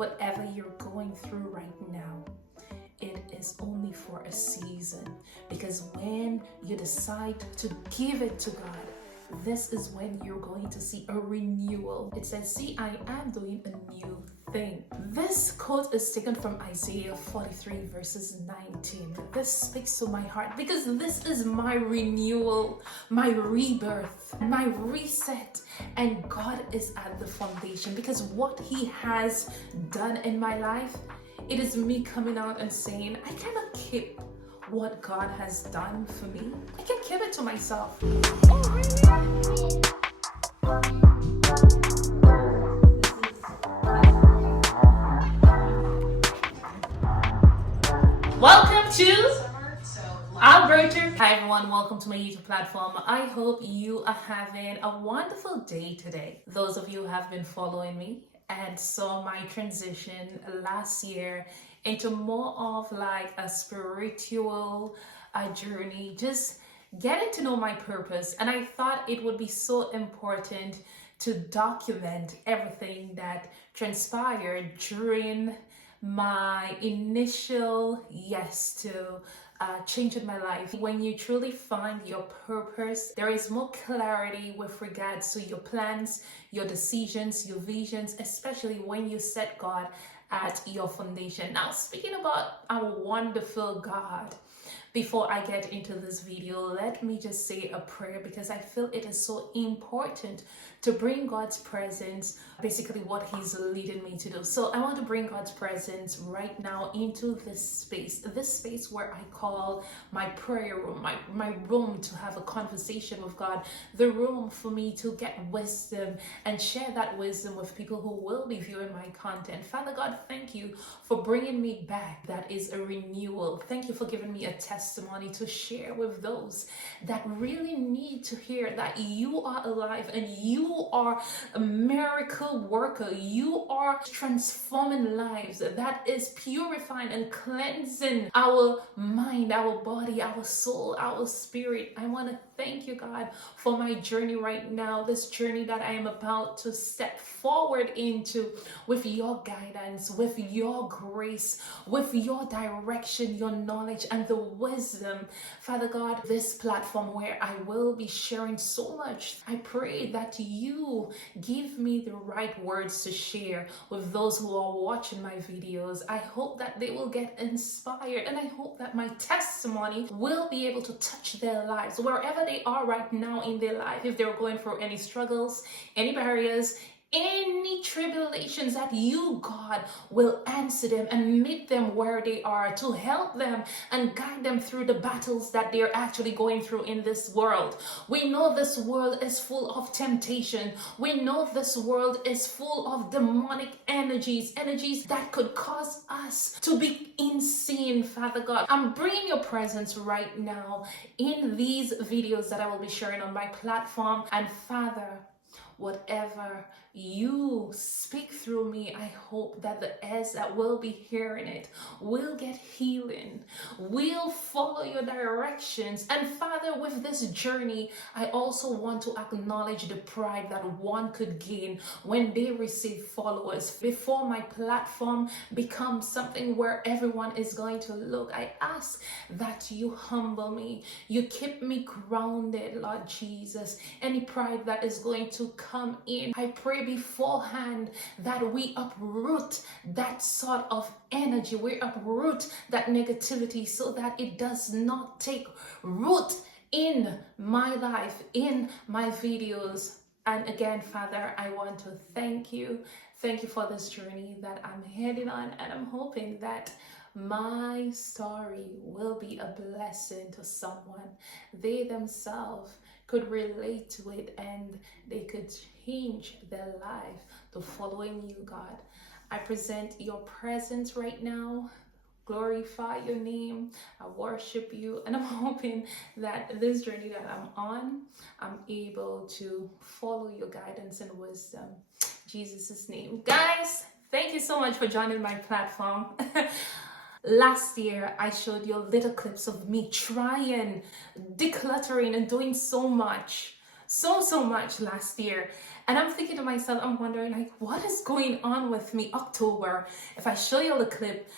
whatever you're going through right now, it is only for a season. Because when you decide to give it to God, this is when you're going to see a renewal. It says, see, I am doing a new thing. This quote is taken from Isaiah 43 verses 19. This speaks to my heart because this is my renewal, my rebirth, my reset, and God is at the foundation because what He has done in my life, it is me coming out and saying, I cannot keep what God has done for me. I can keep it to myself. Welcome to Alberta. Hi everyone, welcome to my YouTube platform. I hope you are having a wonderful day today. Those of you who have been following me and saw my transition last year into more of like a spiritual journey, just getting to know my purpose. And I thought it would be so important to document everything that transpired during my initial yes to changing my life. When you truly find your purpose, there is more clarity with regards to your plans, your decisions, your visions, especially when you set God at your foundation. Now, speaking about our wonderful God, before I get into this video, let me just say a prayer because I feel it is so important to bring God's presence, basically what He's leading me to do. So I want to bring God's presence right now into this space where I call my prayer room, my room to have a conversation with God, the room for me to get wisdom and share that wisdom with people who will be viewing my content. Father God, thank you for bringing me back. That is a renewal. Thank you for giving me a testimony to share with those that really need to hear that you are alive and you are a miracle worker. You are transforming lives. That is purifying and cleansing our mind, our body, our soul, our spirit. I want to thank you, God, for my journey right now, this journey that I am about to step forward into with your guidance, with your grace, with your direction, your knowledge, and the wisdom. Father God, this platform where I will be sharing so much, I pray that you give me the right words to share with those who are watching my videos. I hope that they will get inspired, and I hope that my testimony will be able to touch their lives wherever they are right now in their life. If they're going through any struggles, any barriers, any tribulations, that you, God, will answer them and meet them where they are to help them and guide them through the battles that they're actually going through in this world. We know this world is full of temptation. We know this world is full of demonic energies that could cause us to be insane, Father God. I'm bringing your presence right now in these videos that I will be sharing on my platform. And Father, whatever you speak through me, I hope that the ears that will be hearing it will get healing, will follow your directions. And Father, with this journey, I also want to acknowledge the pride that one could gain when they receive followers. Before my platform becomes something where everyone is going to look, I ask that you humble me, you keep me grounded, Lord Jesus. Any pride that is going to come in, I pray beforehand that we uproot that sort of energy, we uproot that negativity so that it does not take root in my life, in my videos. And again, Father, I want to thank you. Thank you for this journey that I'm heading on, and I'm hoping that my story will be a blessing to someone. They themselves could relate to it and they could change their life to following you, God. I present your presence right now, glorify your name, I worship you, and I'm hoping that this journey that I'm on, I'm able to follow your guidance and wisdom. In Jesus' name. Guys, thank you so much for joining my platform. Last year, I showed you little clips of me trying, decluttering, and doing so much last year. And I'm thinking to myself, I'm wondering, like, what is going on with me? October, if I show you the clip,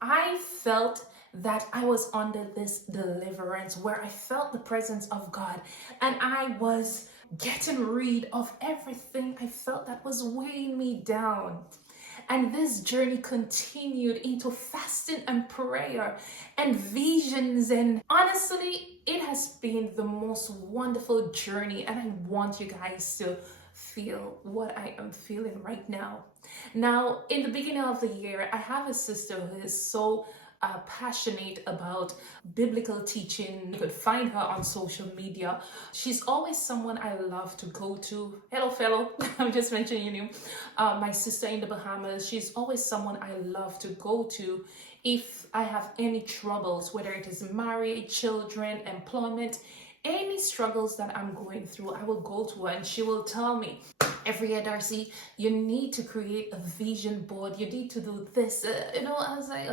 I felt that I was under this deliverance where I felt the presence of God, and I was getting rid of everything I felt that was weighing me down. And this journey continued into fasting and prayer and visions. And honestly, it has been the most wonderful journey. And I want you guys to feel what I am feeling right now. Now, in the beginning of the year, I have a sister who is so passionate about biblical teaching. You could find her on social media. She's always someone I love to go to. Hello, fellow. I'm just mentioning you. My sister in the Bahamas. She's always someone I love to go to if I have any troubles, whether it is marriage, children, employment, any struggles that I'm going through. I will go to her and she will tell me, every year, Darci, you need to create a vision board. You need to do this. I was like,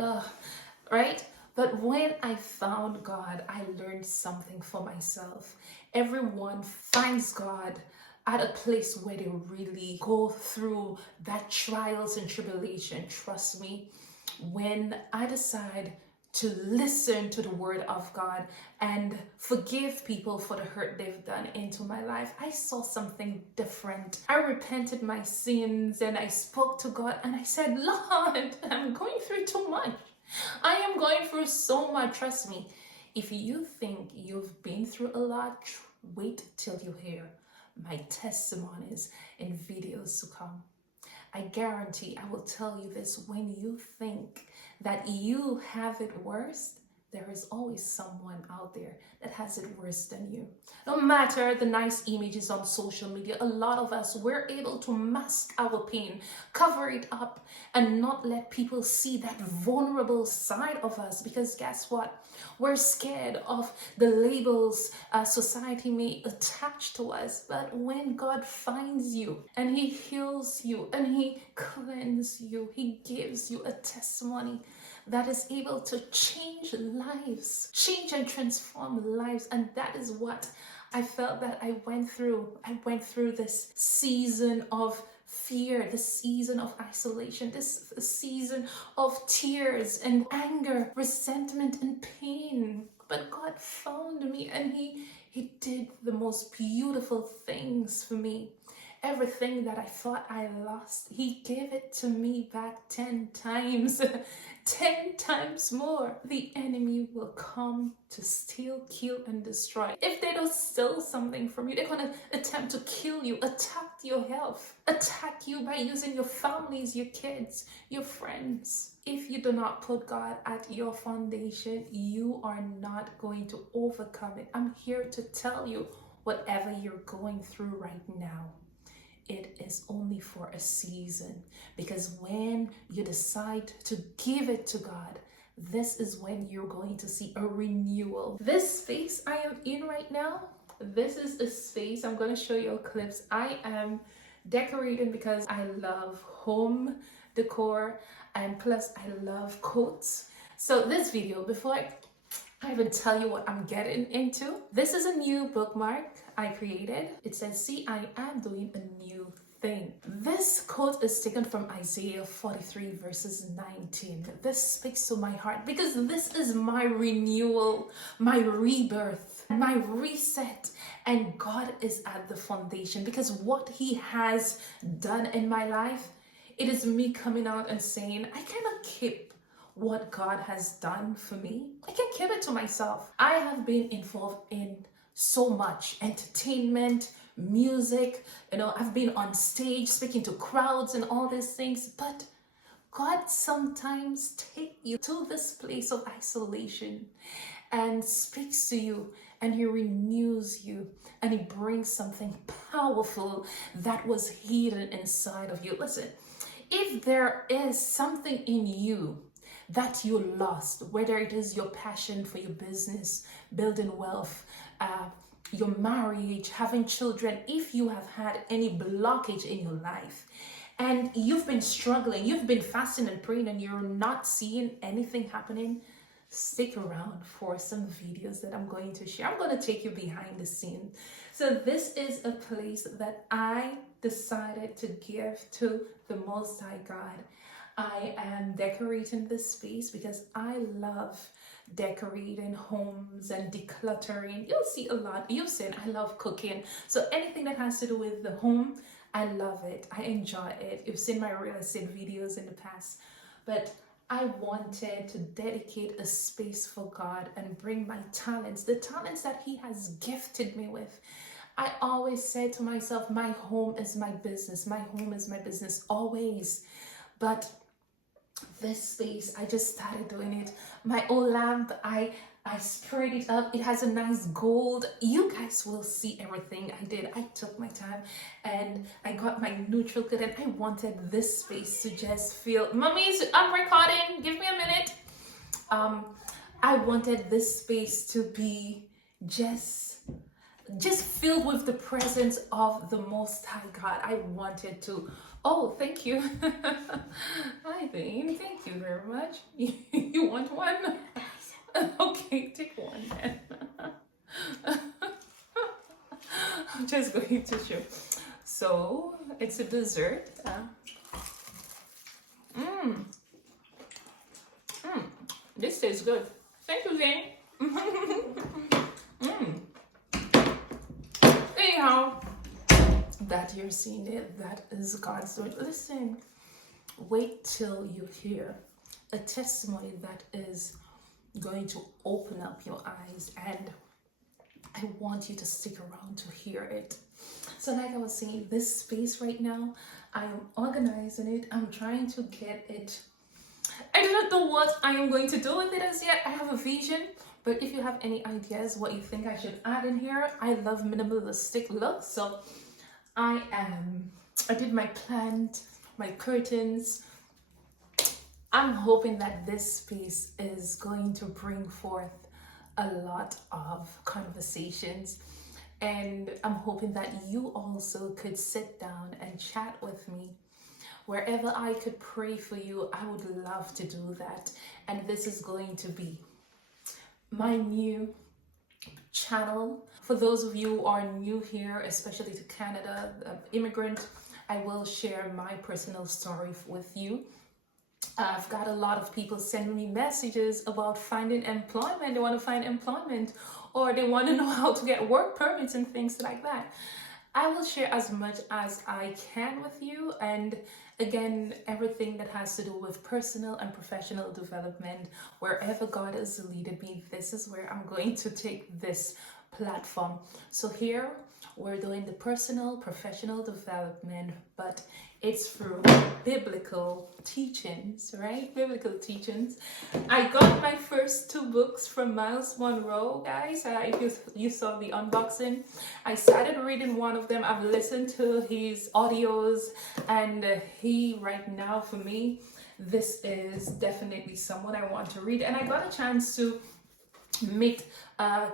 right? But when I found God, I learned something for myself. Everyone finds God at a place where they really go through that trials and tribulation. Trust me, when I decide to listen to the word of God and forgive people for the hurt they've done into my life, I saw something different. I repented my sins and I spoke to God and I said, Lord, I'm going through too much. I am going through so much. Trust me, if you think you've been through a lot, wait till you hear my testimonies and videos to come. I guarantee I will tell you this: when you think that you have it worse, there is always someone out there that has it worse than you. No matter the nice images on social media, a lot of us, we're able to mask our pain, cover it up, and not let people see that vulnerable side of us, because guess what? We're scared of the labels society may attach to us. But when God finds you and He heals you and He cleanses you, He gives you a testimony that is able to change lives, change and transform lives. And that is what I felt that I went through. I went through this season of fear, this season of isolation, this season of tears and anger, resentment and pain. But God found me and He did the most beautiful things for me. Everything that I thought I lost, He gave it to me back 10 times, 10 times more. The enemy will come to steal, kill, and destroy. If they don't steal something from you, they're going to attempt to kill you, attack your health, attack you by using your families, your kids, your friends. If you do not put God at your foundation, you are not going to overcome it. I'm here to tell you, whatever you're going through right now, it is only for a season, because when you decide to give it to God, this is when you're going to see a renewal. This space I am in right now, this is a space, I'm going to show you clips. I am decorating because I love home decor, and plus I love quotes. So this video, before I even tell you what I'm getting into, this is a new bookmark I created. It says, see, I am doing a new thing. This quote is taken from Isaiah 43 verses 19. This speaks to my heart because this is my renewal, my rebirth, my reset. And God is at the foundation, because what He has done in my life, it is me coming out and saying, I cannot keep what God has done for me. I can keep it to myself. I have been involved in so much entertainment, music, I've been on stage speaking to crowds and all these things, but God sometimes takes you to this place of isolation and speaks to you, and He renews you, and He brings something powerful that was hidden inside of you. Listen, if there is something in you that you lost, whether it is your passion for your business, building wealth, your marriage, having children, if you have had any blockage in your life and you've been struggling, you've been fasting and praying and you're not seeing anything happening, stick around for some videos that I'm going to share. I'm going to take you behind the scene So this is a place that I decided to give to the Most High God. I am decorating this space because I love decorating homes and decluttering. You'll see a lot. You've seen I love cooking. So anything that has to do with the home, I love it. I enjoy it. You've seen my real estate videos in the past. But I wanted to dedicate a space for God and bring my talents, the talents that He has gifted me with. I always say to myself, my home is my business. My home is my business, always. But this space, I just started doing it. My old lamp, I sprayed it up. It has a nice gold. You guys will see everything I did. I took my time and I got my neutral coat, and I wanted this space to just feel, mummies, I'm recording, give me a minute. I wanted this space to be just filled with the presence of the Most High God. I wanted to. Oh, thank you. Hi, Dane. Thank you very much. You want one? Okay, take one then. I'm just going to show. So, it's a dessert. This tastes good. Thank you, Dane. Anyhow, that you're seeing it, that is God's doing. Listen, wait till you hear a testimony that is going to open up your eyes, and I want you to stick around to hear it. So like I was saying, this space right now, I am organizing it. I'm trying to get it. I do not know what I am going to do with it as yet. I have a vision. But if you have any ideas what you think I should add in here, I love minimalistic looks. So I did my plant, my curtains. I'm hoping that this space is going to bring forth a lot of conversations. And I'm hoping that you also could sit down and chat with me. Wherever I could pray for you, I would love to do that. And this is going to be my new channel. For those of you who are new here, especially to Canada, immigrant, I will share my personal story with you. I've got a lot of people sending me messages about finding employment. They want to find employment, or they want to know how to get work permits and things like that. I will share as much as I can with you, and again, everything that has to do with personal and professional development, wherever God has leaded me, this is where I'm going to take this platform. So here we're doing the personal, professional development, but it's through biblical teachings, right? Biblical teachings. I got my first 2 books from Miles Monroe, guys. If you saw the unboxing, I started reading one of them. I've listened to his audios, and he right now, for me, this is definitely someone I want to read. And I got a chance to meet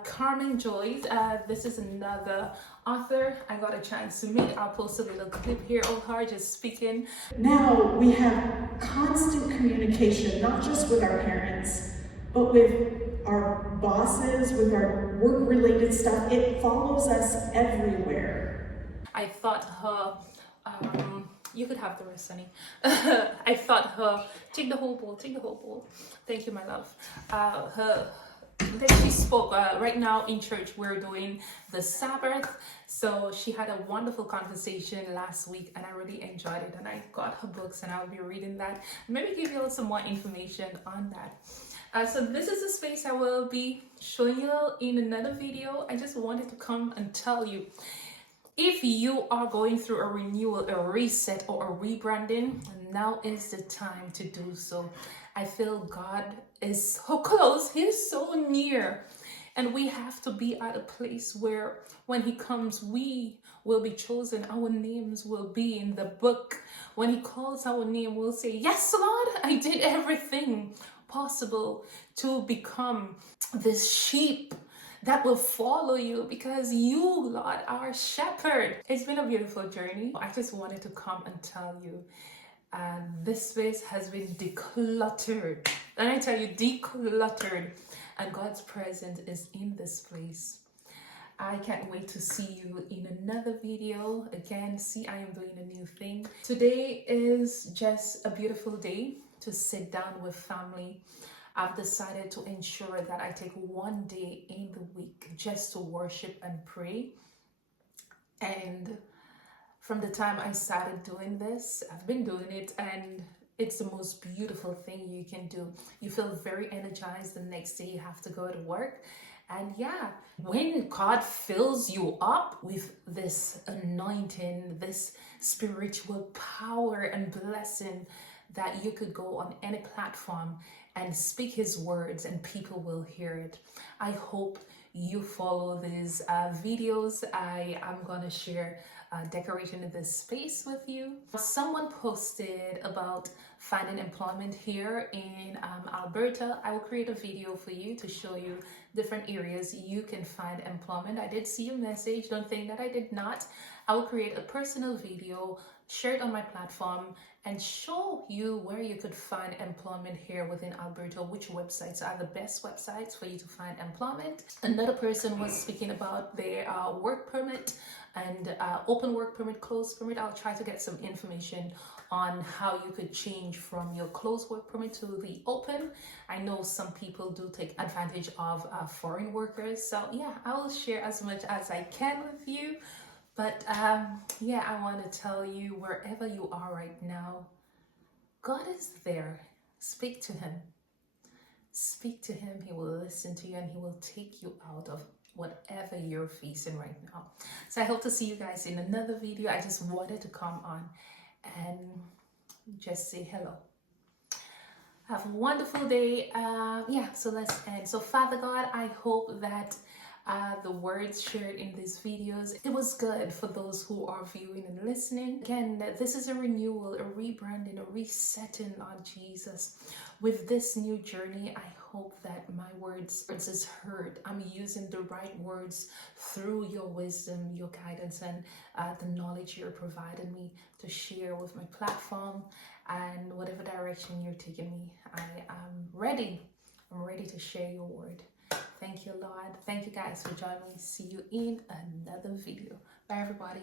Carmen Joyce. This is another author I got a chance to meet. I'll post a little clip here of her just speaking. Now we have constant communication, not just with our parents, but with our bosses, with our work-related stuff. It follows us everywhere. I thought her, you could have the rest, honey. I thought her, take the whole bowl, Thank you, my love. Then she spoke right now in church. We're doing the Sabbath, so she had a wonderful conversation last week, and I really enjoyed it. And I got her books, and I'll be reading that. Maybe give you some more information on that. So this is a space I will be showing you in another video. I just wanted to come and tell you, if you are going through a renewal, a reset, or a rebranding, now is the time to do so. I feel God is so close. He is so near. And we have to be at a place where when He comes, we will be chosen. Our names will be in the book. When He calls our name, we'll say, yes, Lord, I did everything possible to become this sheep that will follow you, because you, Lord, are a shepherd. It's been a beautiful journey. I just wanted to come and tell you, this space has been decluttered. And I tell you, decluttered. And God's presence is in this place. I can't wait to see you in another video. Again, see, I am doing a new thing. Today is just a beautiful day to sit down with family. I've decided to ensure that I take one day in the week just to worship and pray. And from the time I started doing this, I've been doing it, and it's the most beautiful thing you can do. You feel very energized the next day you have to go to work. And yeah, when God fills you up with this anointing, this spiritual power and blessing, that you could go on any platform and speak his words and people will hear it. I hope you follow these videos. I am going to share decorating in this space with you. Someone posted about finding employment here in Alberta. I will create a video for you to show you different areas you can find employment. I did see your message. Don't think that I did not. I will create a personal video, share it on my platform, and show you where you could find employment here within Alberta, which websites are the best websites for you to find employment. Another person was speaking about their work permit and open work permit, closed permit. I'll try to get some information on how you could change from your closed work permit to the open. I know some people do take advantage of foreign workers. So yeah, I will share as much as I can with you. But yeah, I want to tell you, wherever you are right now, God is there. Speak to him. Speak to him. He will listen to you and he will take you out of whatever you're facing right now. So I hope to see you guys in another video. I just wanted to come on and just say hello. Have a wonderful day. Yeah, so let's end. So Father God, I hope that the words shared in these videos, it was good for those who are viewing and listening. Again, this is a renewal, a rebranding, a resetting, Lord Jesus. With this new journey, I hope that my words is heard. I'm using the right words through your wisdom, your guidance, and the knowledge you're providing me to share with my platform and whatever direction you're taking me. I am ready. I'm ready to share your word. Thank you, Lord. Thank you guys for joining me. See you in another video. Bye, everybody.